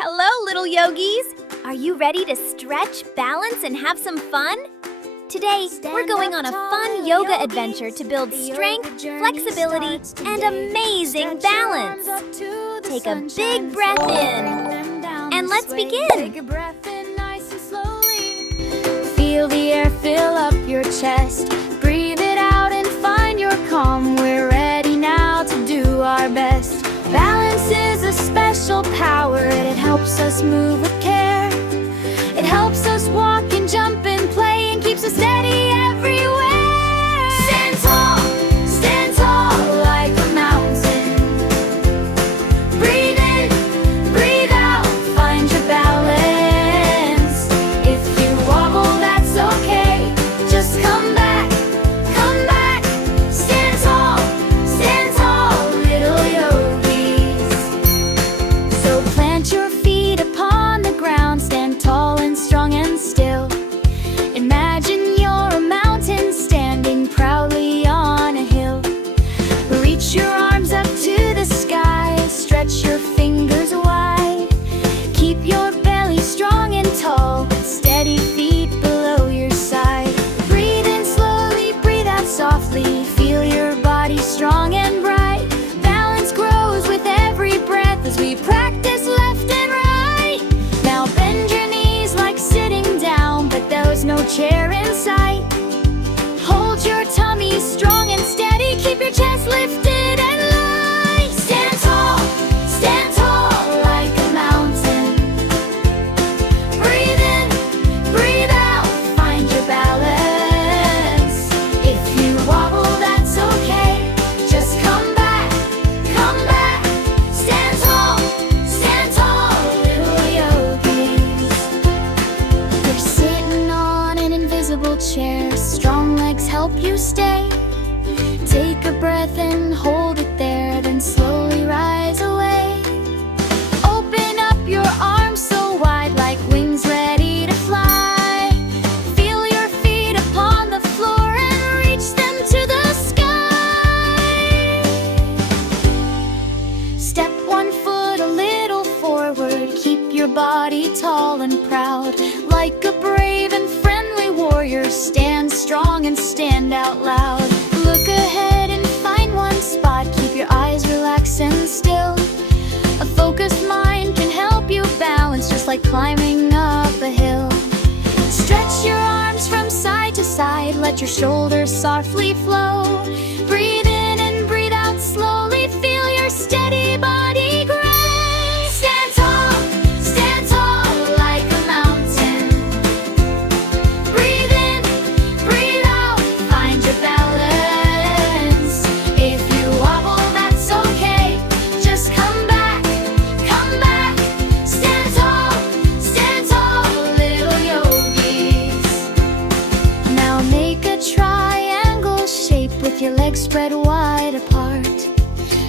Hello, little yogis! Are you ready to stretch, balance, and have some fun? Today, we're going on a fun yoga adventure to build strength, flexibility, and amazing balance. Take a big breath in, and let's begin. Feel the air fill up your chest. Breathe it out and find your calm. We're ready now to do our best. Balance is a special power. It helps us move with care. It helps us walk and jump and play and keeps us steady everywhere. Stand tall like a mountain. Breathe in, breathe out, find your balance. If you wobble, that's okay. Just come back, come back. Stand tall, little yogis. So plant your feet upon the ground, stand tall and strong and still. Imagine you're a mountain standing proudly on a hill. Reach your arms up to the sky, stretch your fingers wide. Keep your belly strong and tall, with steady feet below your side. Breathe in slowly, breathe out softly. Feel your body strong and bright. Balance grows with every breath as we practice left and right. Now bend your knees like sitting down, but there's no chair in sight. Hold your tummy strong and steady. Keep your chest lifted and light. Stand tall like a mountain. Breathe in, breathe out, find your balance. If you wobble, that's okay. Just come back, come back. Stand tall, little yogis. You're sitting on an invisible chair. Strong legs help you stay. Take a breath and hold it there, then slowly rise away. Open up your arms so wide, like wings ready to fly. Feel your feet upon the floor and reach them to the sky. Step one foot a little forward. Keep your body tall and proud. Like a brave and friendly warrior, stand strong and stand out loud. Look ahead and find one spot. Keep your eyes relaxed and still. A focused mind can help you balance, just like climbing up a hill. Stretch your arms from side to side. Let your shoulders softly flow. Breathe in and breathe out slowly. Feel your steady body grow. Stand tall like a mountain. Breathe in, breathe out, find your balance. If you wobble, that's okay. Just come back, come back. Stand tall, little yogis. Now make a triangle shape with your legs spread wide apart.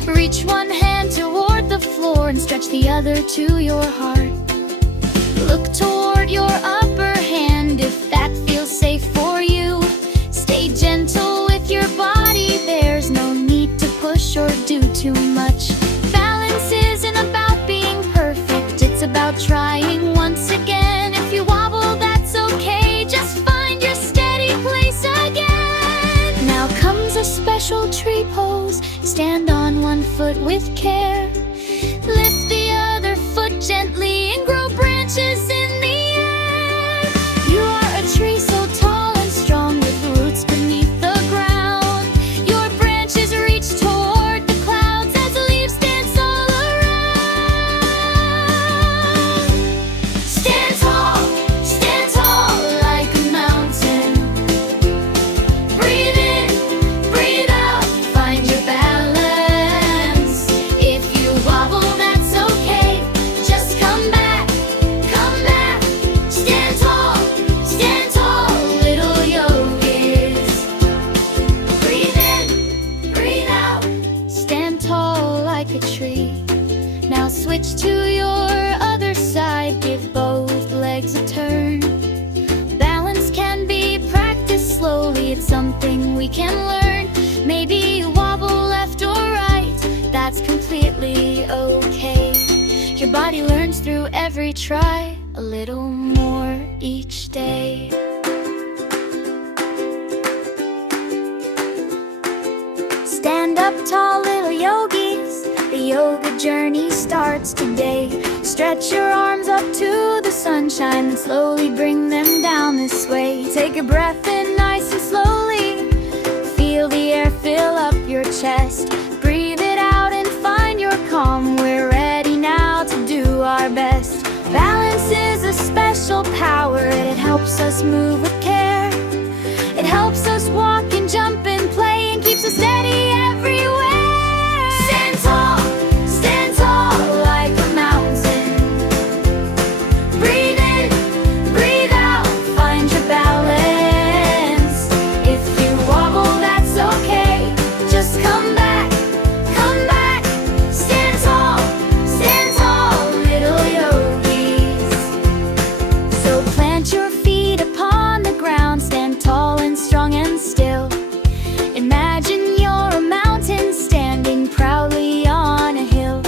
Reach one hand toward the floor and stretch the other to your heart. Look toward your upper hand if that feels safe for you. Stay gentle with your body, there's no need to push or do too much. Balance isn't about being perfect, it's about trying once again. If you wobble, that's okay, just find your steady place again. Now comes a special tree pose. Stand on one foot with care. Lift the other foot gently and grow branches in the air. You are a tree so tall and strong with roots beneath the ground. Your branches reach toward the clouds as leaves dance all around. Stand tall like a mountain. Breathe in, breathe out, find your balance. If you every try a little more each day. Stand up tall, little yogis. The yoga journey starts today. Stretch your arms up to the sunshine and slowly bring them down this way. Take a breath in nice and slowly. Feel the air fill up your chest. Breathe it out and find your calm. We're ready now to do our best. Balance is a special power. It helps us move with care. It helps us walk and jump and play and keeps us steady everywhere. Stand tall like a mountain. Breathe in, breathe out, find your balance. If you wobble, that's okay. Just come back, come back. Stand tall, little yogis. So plant your feet upon the ground, stand tall and strong and still. Imagine you're a mountain standing proudly on a hill.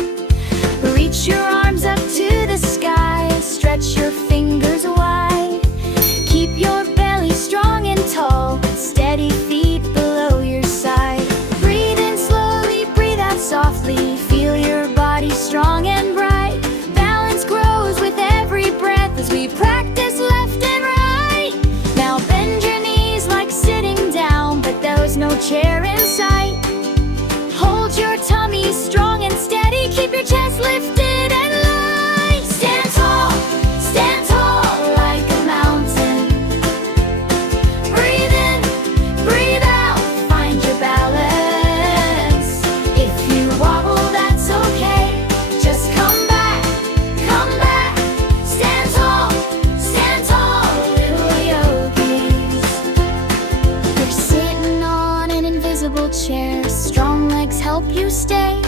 Reach your arms up to the sky, stretch your fingers wide. Keep your belly strong and tall, with steady feet below your side. Breathe in slowly, breathe out softly. Feel your body strong and bright. Balance grows with every breath as we practice left and right. Now bend your knees like sitting down, but there's no chair in sight. Hold your tummy strong and steady. Keep your chest lifted and light. Stand tall like a mountain. Breathe in, breathe out, find your balance. If you wobble, that's okay. Just come back, come back. Stand tall, little yogis. You're sitting on an invisible chair. Strong legs help you stay.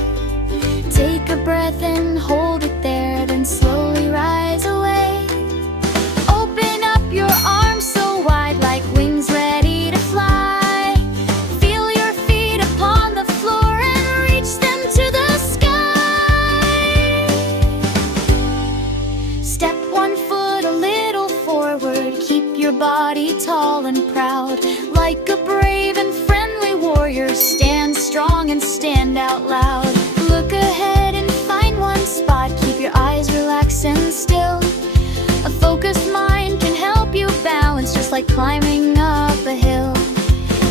Take a breath and hold it there, then slowly rise away. Open up your arms so wide, like wings ready to fly. Feel your feet upon the floor and reach them to the sky. Step one foot a little forward. Keep your body tall and proud. Like a brave and friendly warrior, stand strong and stand out loud. Look ahead and find one spot. Keep your eyes relaxed and still. A focused mind can help you balance, just like climbing up a hill.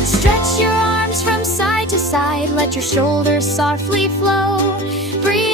Stretch your arms from side to side. Let your shoulders softly flow. Breathe